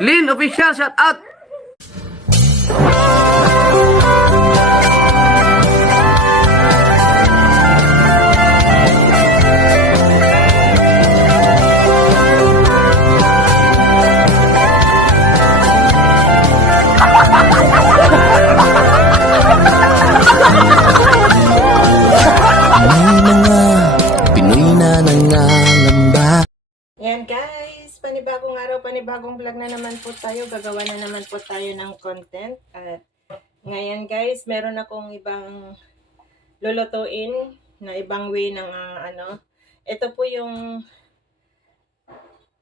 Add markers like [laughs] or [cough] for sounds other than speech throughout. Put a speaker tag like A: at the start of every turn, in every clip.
A: Lin Official, shout out!
B: Panibagong vlog na naman po tayo. Gagawa na naman po tayo ng content. At ngayon guys, meron akong ibang lulutuin na ibang way ng ah, ano. Ito po yung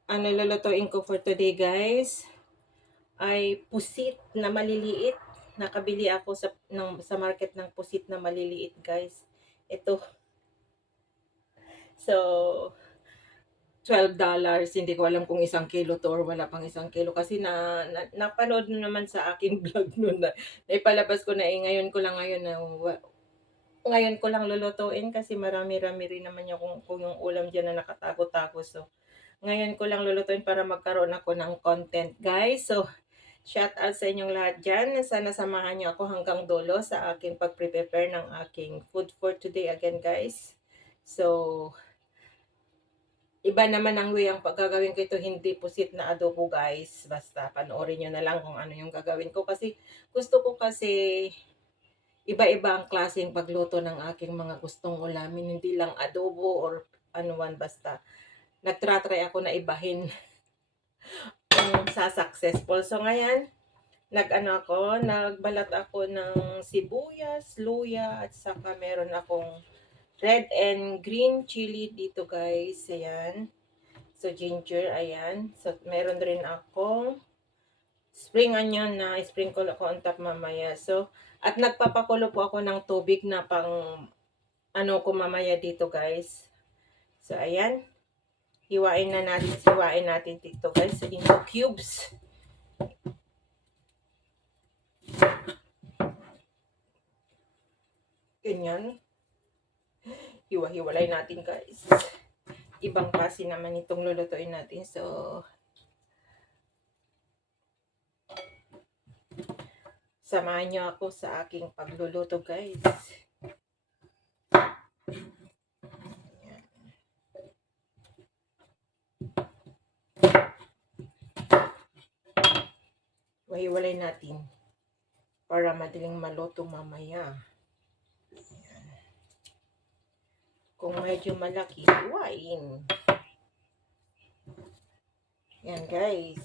B: ano lulutuin ko for today guys. Ay pusit na maliliit. Nakabili ako sa, ng, sa market ng pusit na maliliit guys. Ito. So, $12. Hindi ko alam kung isang kilo to or wala pang isang kilo. Kasi na, na napanood naman sa aking [laughs] vlog noon na naipalabas ko na eh. Ngayon ko lang ngayon na ngayon ko lang lulutuin kasi marami-rami rin naman yung, kung, kung yung ulam dyan na nakatago-tago. So, ngayon ko lang lulutuin para magkaroon ako ng content, guys. So, shout out sa inyong lahat dyan. Sana samahan niyo ako hanggang dulo sa aking pag-prepare ng aking food for today again, guys. So, iba naman ang way ang paggagawin ko ito, hindi pusit na adobo guys. Basta panoorin nyo na lang kung ano yung gagawin ko. Kasi gusto ko kasi iba-iba ang klaseng pagluto ng aking mga gustong ulamin. Hindi lang adobo or man basta. Nagtratry ako na ibahin [laughs] kung sa successful. So ngayon, nag-ano ako, nagbalat ako ng sibuyas, luya, at saka meron akong red and green chili dito guys. Ayan. So ginger, ayan. So meron rin akong spring onion na sprinkle ako on top mamaya. So at nagpapakulo po ako ng tubig na pang ano ko mamaya dito guys. So ayan. Hiwain na natin, hiwain natin dito guys into cubes. Ganyan hiwa-hiwalay natin guys. Ibang klase naman itong lulutuin natin. So, samahan niyo ako sa aking pagluluto guys. Ayan. Hiwa-hiwalay natin para madaling maluto mamaya. Kung medyo malaki, hiwain. Yan guys.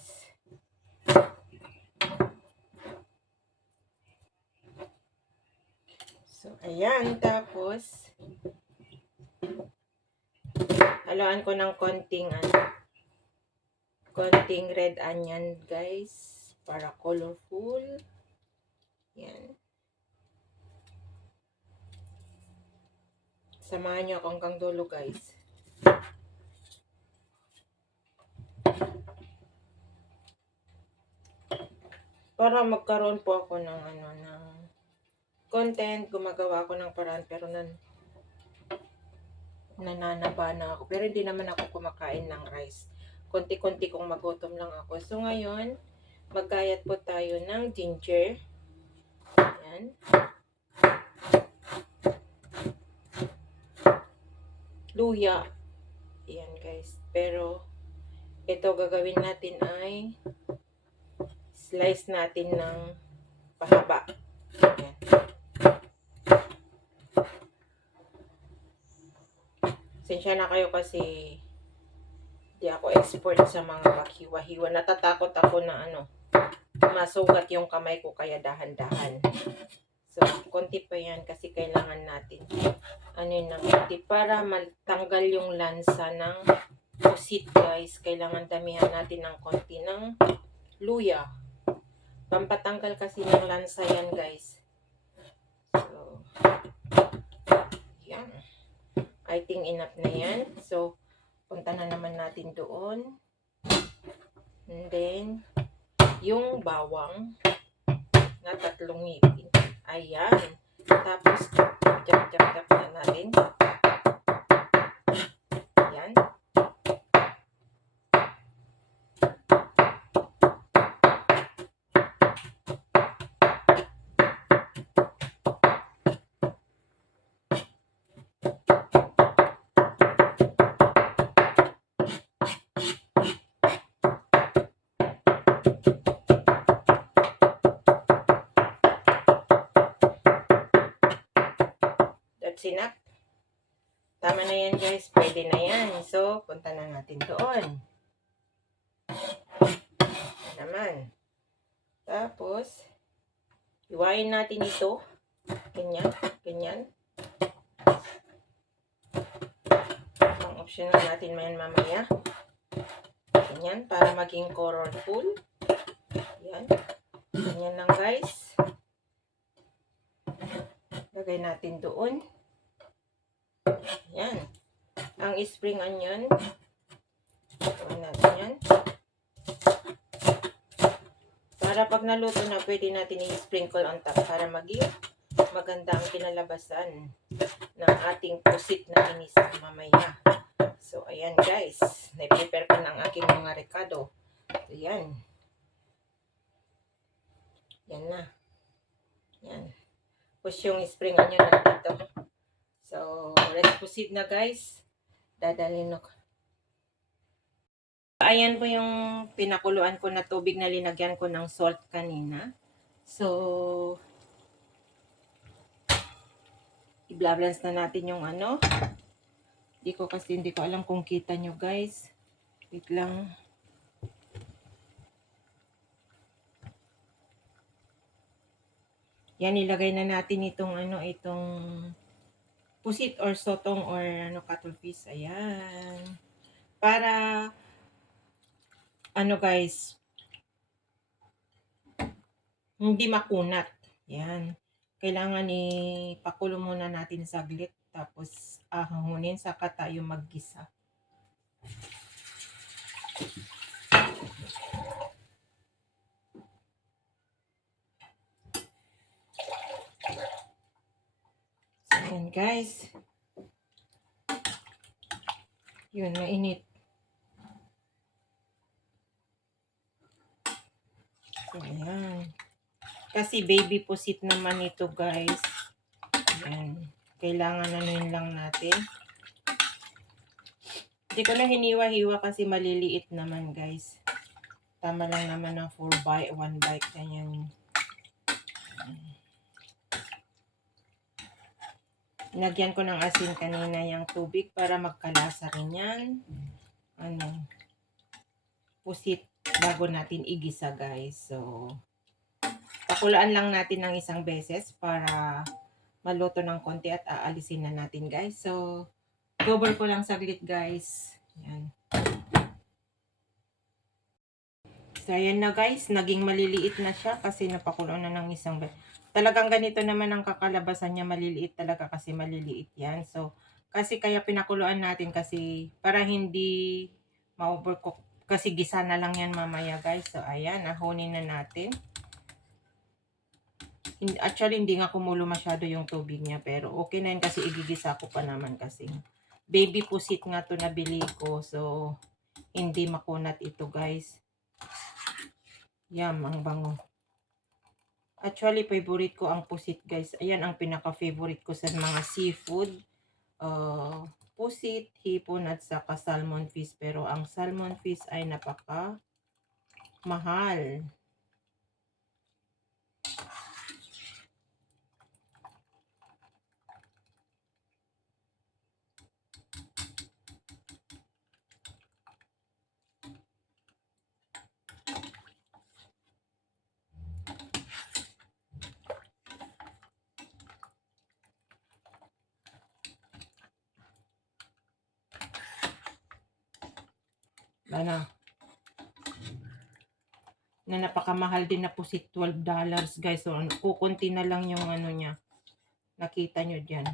B: So, ayan. Tapos, haluan ko ng konting, ano, konting red onion, guys. Para colorful. Yan. Samahan niyo ako hanggang dulo, guys. Para magkaroon po ako ng ano ng content, gumagawa ako ng paraan pero nan nananaba na ako. Pero hindi naman ako kumakain ng rice. Konti-konti kung magutom lang ako. So ngayon, maggayat po tayo ng ginger. Ayan. Luya. Yan guys. Pero, ito gagawin natin ay slice natin ng pahaba. Yan. Sensya na kayo kasi di ako expert sa mga paghiwa-hiwa. Natatakot ako na ano, masugat yung kamay ko kaya dahan-dahan. So, konti pa yan kasi kailangan natin ano yun ng konti para matanggal yung lansa ng pusit guys. Kailangan damihan natin ng konti ng luya. Pampatanggal kasi ng lansa yan guys. So, yan. I think enough na yan. So, punta na naman natin doon. And then, yung bawang na tatlong ngipin. Ayan. Tapos, jump, jump, jump na natin. Ayan. Tama na yan guys, pwede na yan. So, punta na natin doon. Naman. Tapos, iwain natin ito. Ganyan, ganyan. Ang optional natin mayan mamaya. Ganyan, para maging colorful. Yan. Ganyan lang guys. Lagay natin doon. Yan. Ang spring onion. Gawin natin yan. Para pag naluto na, pwede natin i-sprinkle on top para maging maganda ang kinalabasan ng ating pusit na inis mamaya. So, ayan guys. Na-prepare ko ng aking mga recado. Ayan. Yan na. Yan. Push yung spring onion na dito. So, let's proceed na guys. Dadalhin ko. Ayan po yung pinakuluan ko na tubig na linagyan ko ng salt kanina. So, i-balance na natin yung ano. Hindi ko kasi hindi ko alam kung kita nyo guys. Wait lang. Yan, ilagay na natin itong ano, itong pusit or sotong or ano, cuttlefish. Ayan. Para, ano guys, hindi makunat. Yan. Kailangan ipakulo muna natin saglit. Tapos, ahangunin saka tayo maggisa. So, yan guys. Yun, mainit. So, yan. Kasi baby pusit naman ito guys. Yan. Kailangan ano yun lang natin. Hindi ko na hiniwa-hiwa kasi maliliit naman guys. Tama lang naman ng 4 bite, 1 bite. Ganyan. Nagyan ko ng asin kanina yung tubig para magkalasa rin yan. Ano, pusit bago natin igisa guys. So, pakulaan lang natin ng isang beses para maluto ng konti at aalisin na natin guys. So, cover ko lang saglit guys. Yan. So, ayan na guys. Naging maliliit na siya kasi napakulo na ng isang beses. Talagang ganito naman ang kakalabasan niya. Maliliit talaga kasi maliliit yan. So, kasi kaya pinakuluan natin kasi para hindi ma-overcook. Kasi gisa na lang yan mamaya guys. So, ayan. Nahunin na natin. Actually, hindi nga kumulo masyado yung tubig niya. Pero okay na yun kasi igigisa ko pa naman kasi. Baby pusit nga to nabili ko. So, hindi makunat ito guys. Yum, ang bango. Actually, favorite ko ang pusit guys. Ayan ang pinaka-favorite ko sa mga seafood. Uh, pusit, hipon at saka salmon fish. Pero ang salmon fish ay napaka mahal. Ano, na napakamahal din na pusit, 12 dollars guys. So, kukunti na lang yung ano niya. Nakita nyo dyan.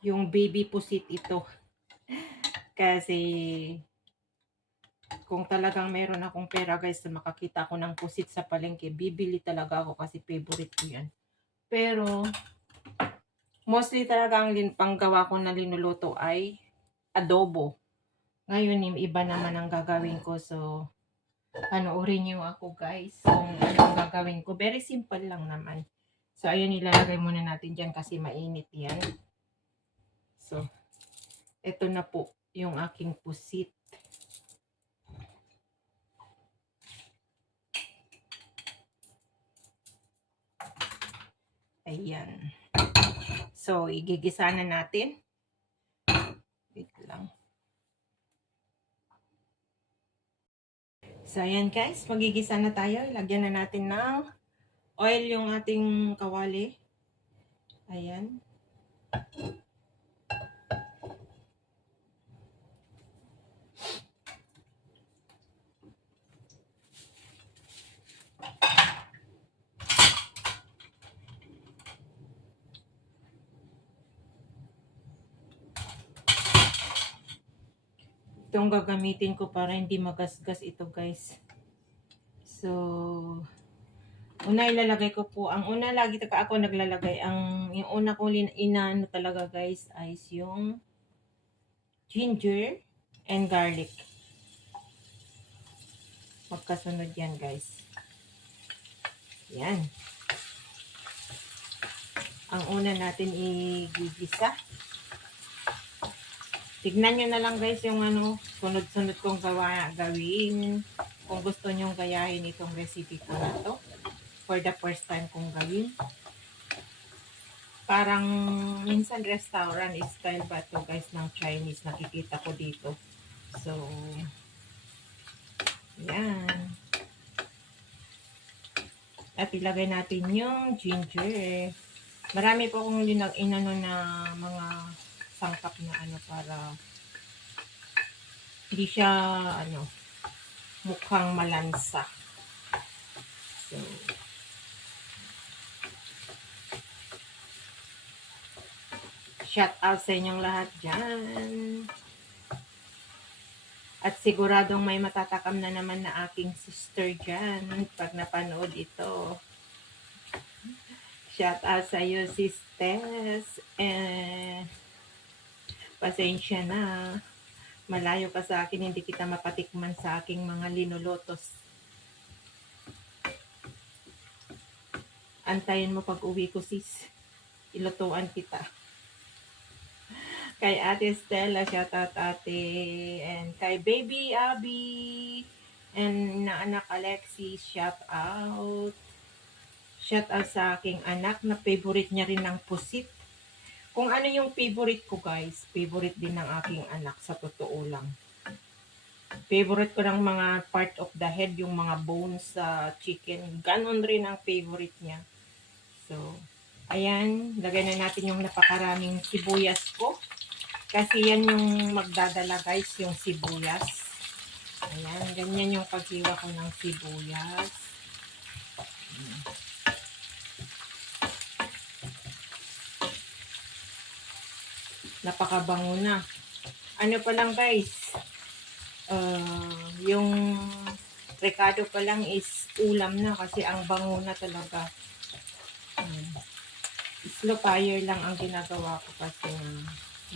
B: Yung baby pusit ito. Kasi, kung talagang meron akong pera guys na makakita ako ng pusit sa palengke, bibili talaga ako kasi favorite ko yan. Pero, mostly talaga ang lin, panggawa ko na linuluto ay adobo. Ngayon, yung iba naman ang gagawin ko. So, panoorin niyo ako guys kung ano ang gagawin ko. Very simple lang naman. So, ayun, ilalagay muna natin dyan kasi mainit yan. So, eto na po yung aking pusit. Ayan. So, igigisa na natin. Wait lang. So, ayan guys, magigisa na tayo. Lagyan na natin ng oil yung ating kawali. Ayan. Itong gagamitin ko para hindi magasgas ito guys. So, una ilalagay ko po, ang una lagi taka ako naglalagay, ang yung una ko inaano talaga guys ay yung ginger and garlic. Magkasunod yan guys. Yan. Ang una natin igigisa. Tignan nyo na lang guys yung ano, sunod-sunod kong gawa, gawin. Kung gusto nyong gayahin itong recipe ko na to. For the first time kong gawin. Parang minsan restaurant style ba to guys ng Chinese nakikita ko dito. So, yan. At ilagay natin yung ginger. Marami po akong inano na mga sangkap na ano para hindi siya ano mukhang malansa. So, shout out sa inyong lahat dyan. At siguradong may matatakam na naman na aking sister dyan pag napanood ito. Shout out sa iyo, sisters. Eh, pasensya na. Malayo ka sa akin, hindi kita mapatikman sa aking mga linulutos. Antayin mo pag uwi ko, sis. Ilutuan kita. Kay Ate Stella, shout out ate. And kay Baby Abby. And na anak Alexis, shout out. Shout out sa aking anak na favorite niya rin ng pusit. Kung ano yung favorite ko guys, favorite din ng aking anak sa totoo lang. Favorite ko ng mga part of the head, yung mga bones sa chicken. Ganon rin ang favorite niya. So, ayan, lagay na natin yung napakaraming sibuyas ko. Kasi yan yung magdadala guys, yung sibuyas. Ayan, ganyan yung paghiwa ko ng sibuyas. Napakabango na. Ano pa lang guys, uh, yung rekado pa lang is ulam na kasi ang bango na talaga. Ayan. Slow fire lang ang ginagawa ko kasi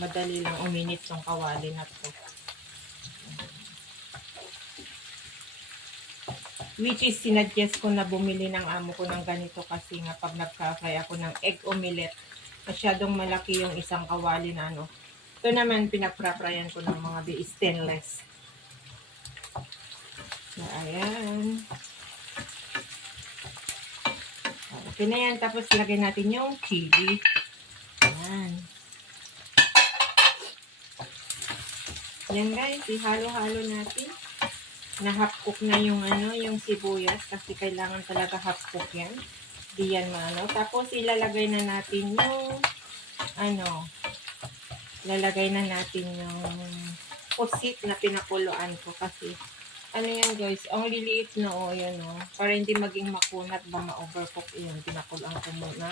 B: madali lang uminit tong kawali na to. Which is sinuggest ko na bumili ng amo ko ng ganito kasi nga pag nagka-fry ako ng egg omelette, masyadong malaki yung isang kawali na ano. Ito naman pinagpraprayan ko ng mga di stainless. So, ayan. Okay na yan. Tapos lagay natin yung chili. Ayan. Yan guys, ihalo-halo natin. Na half cook na yung ano, yung sibuyas kasi kailangan talaga half cook yan. Di yan maano. Tapos ilalagay na natin yung ano, lalagay na natin yung pusit na pinakuluan ko kasi ano yan guys, ang liliit na o, yan o. Para hindi maging makunat ba ma-overcook yun. Pinakuluan ko muna.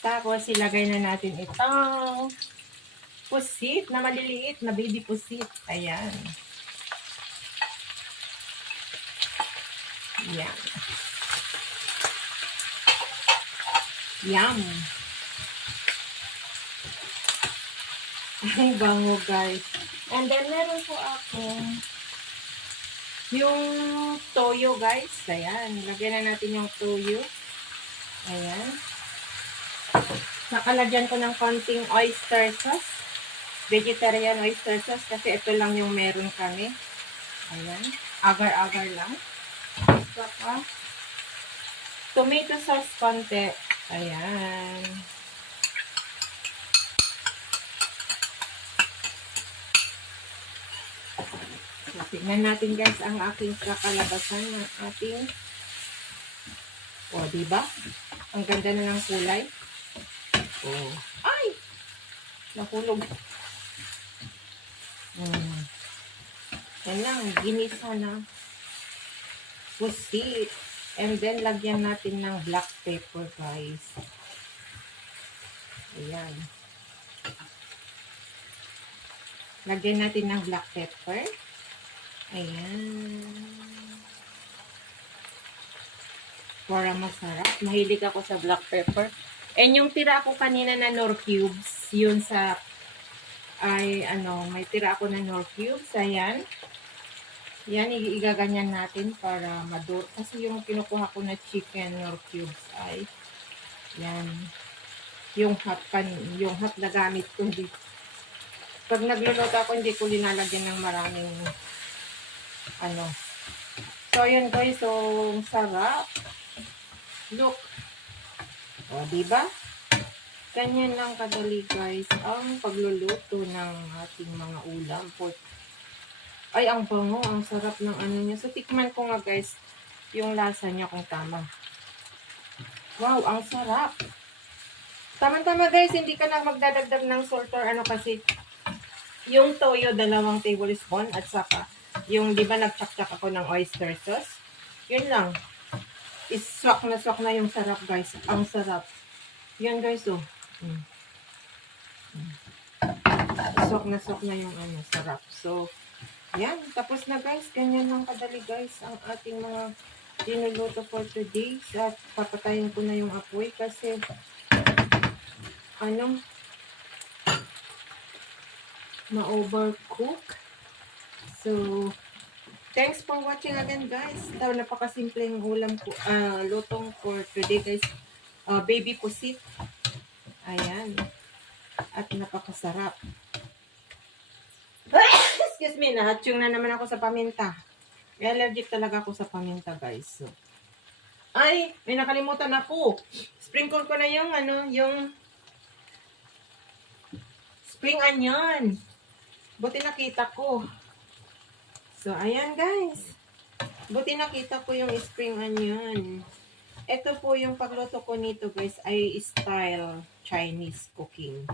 B: Tapos, ilagay na natin itong pusit na maliliit na baby pusit. Ayan. Yan. Yum. Ang bango guys. And then meron po ako yung toyo guys. Ayan. Lagyan na natin yung toyo. Ayan. Nakalagyan ko ng konting oyster sauce. Vegetarian oyster sauce kasi ito lang yung meron kami. Ayan. Agar-agar lang. Saka Tomato sauce konti. Ayan. So, tignan natin guys ang aking kakalabasan ng ating o, di ba? Ang ganda na ng kulay. Oh. Ay! Nahulog. Hmm. Yan lang, ginisa na. Pusit. And then, lagyan natin ng black pepper, guys. Ayan. Lagyan natin ng black pepper. Ayan. Para masarap. Mahilig ako sa black pepper. And yung tira ko kanina na nor cubes, yun sa ay ano, may tira ako na nor cubes. Ayan. Yan, igaganyan natin para madur. Kasi yung kinukuha ko na chicken nor cubes ay yan. Yung hot pan, yung hot na gamit ko. Hindi, pag nagluluto ako, hindi ko linalagyan ng maraming ano. So, yun guys. So, sarap. Look. O, diba? Ganyan lang kadali guys ang pagluluto ng ating mga ulam. For ay, ang bango. Ang sarap ng ano niya. So, tikman ko nga guys yung lasa niya kung tama. Wow, ang sarap. Tama-tama guys, hindi ka na magdadagdag ng salt or ano kasi yung toyo, dalawang tablespoon at saka yung, di ba, nagchak-chak ako ng oyster sauce. Yun lang. Iswak na swak na yung sarap guys. Ang sarap. Yan guys, oh. Mm. Mm. Na swak na yung ano, sarap. So, yan. Tapos na guys. Ganyan lang kadali guys ang ating mga dinuluto for today. At papatayin ko na yung apoy kasi ano ma-overcook. So, thanks for watching again guys. Ito, napakasimpleng ulam ko, ah, lutong for today guys. Ah, baby pusit. Ayan. At napakasarap. [laughs] Excuse me, nahatsyong na naman ako sa paminta. May allergic talaga ako sa paminta, guys. So, ay, may nakalimutan ako. Sprinkle ko na yung, ano, yung spring onion. Buti nakita ko. So, ayan, guys. Buti nakita ko yung spring onion. Ito po yung pagluto ko nito, guys, ay style Chinese cooking.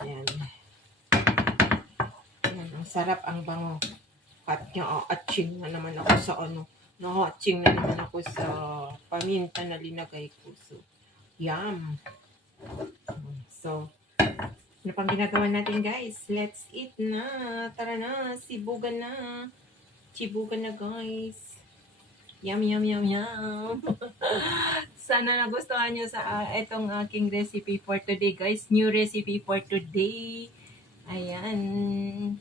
B: Ayan. Sarap, ang bango. At niya, oh, atching na naman ako sa ano. No-atching na naman ako sa paminta na linagay ko. So, yum. So, ano pang ginagawa natin, guys? Let's eat na. Tara na, sibugan na. Sibugan na, guys. Yum, yum, yum, yum. [laughs] Sana nagustuhan nyo sa ah, itong aking recipe for today, guys. New recipe for today. Ayan.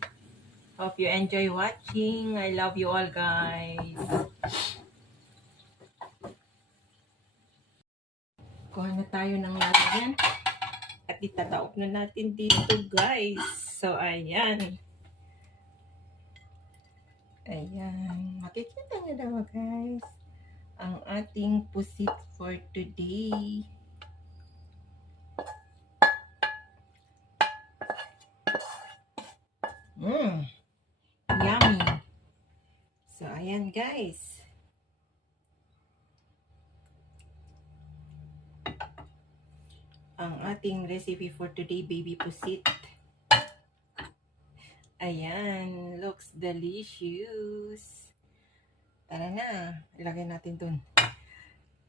B: Hope you enjoy watching. I love you all, guys. Kuha na tayo ng lagyan. At itataop na natin dito, guys. So, ayan. Ayan. Makikita nyo daw, guys. Ang ating pusit for today. Guys. Ang ating recipe for today, baby pusit. Ayan, looks delicious. Tara na, ilagay natin dun.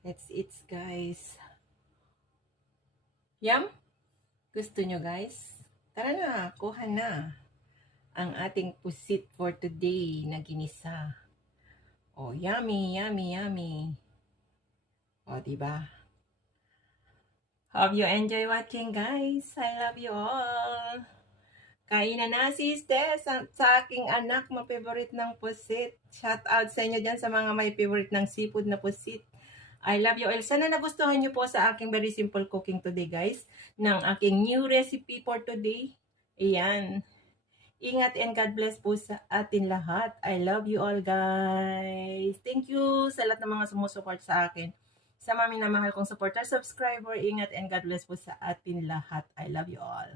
B: Let's eat, guys. Yum? Gusto nyo, guys? Tara na, kuha na. Ang ating pusit for today na ginisa. Oh, yummy, yummy, yummy. Oh, diba? Hope you enjoy watching, guys. I love you all. Kainan na, sister, sa, sa aking anak, mga favorite ng pusit. Shout out sa inyo dyan sa mga may favorite ng seafood na pusit. I love you all. Sana nagustuhan nyo po sa aking very simple cooking today, guys. Ng aking new recipe for today. Ayan. Ingat and God bless po sa atin lahat. I love you all, guys. Thank you sa lahat ng mga sumusupport sa akin. Sa mga minamahal kong supporter, subscriber, ingat and God bless po sa atin lahat. I love you all.